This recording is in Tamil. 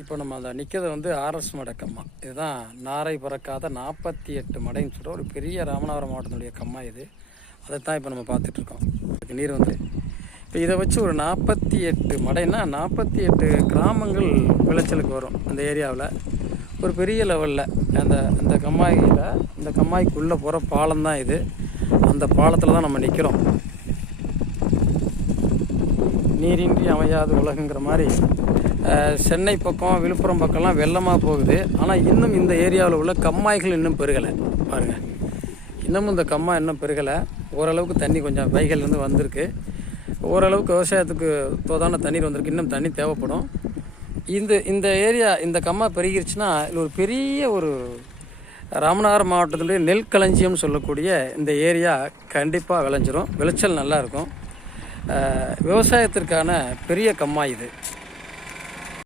இப்போ நம்ம அந்த நிற்கிறது வந்து ஆர்எஸ் மடை கம்மா இதுதான் நாரை பிறக்காத நாற்பத்தி எட்டு மடைன்னு சொல்கிற ஒரு பெரிய ராமநாதபுரம் மாவட்டத்தினுடைய கம்மா இது. அதை தான் இப்போ நம்ம பார்த்துட்ருக்கோம். இதுக்கு நீர் வந்து. இப்போ இதை வச்சு ஒரு நாற்பத்தி எட்டு மடைன்னா நாற்பத்தி எட்டு கிராமங்கள் விளைச்சலுக்கு வரும் அந்த ஏரியாவில். ஒரு பெரிய லெவலில் அந்த இந்த கம்மாயில் இந்த கம்மாய்க்குள்ளே போகிற பாலம் தான் இது. அந்த பாலத்தில் தான் நம்ம நிற்கிறோம் நீரின்றி அமையாது உலகங்கிற மாதிரி சென்னை பக்கம் விழுப்புரம் பக்கம்லாம் வெள்ளமாக போகுது. ஆனால் இன்னும் இந்த ஏரியாவில் உள்ள கம்மாய்கள் இன்னும் பெருகலை. பாருங்கள் இன்னமும் இந்த கம்மா இன்னும் பெருகலை. ஓரளவுக்கு தண்ணி கொஞ்சம் வைகள்லேருந்து வந்திருக்கு. ஓரளவுக்கு விவசாயத்துக்கு தோதான தண்ணீர் வந்திருக்கு. இன்னும் தண்ணி தேவைப்படும். இந்த இந்த ஏரியா இந்த கம்மா பெருகிருச்சுன்னா இது ஒரு பெரிய ஒரு ராமநாதர் மாவட்டத்தினுடைய நெல் களஞ்சியம் சொல்லக்கூடிய இந்த ஏரியா கண்டிப்பாக விளைஞ்சிரும். விளைச்சல் நல்லாயிருக்கும் விவசாயத்திற்கான பெரிய கம்மா இது.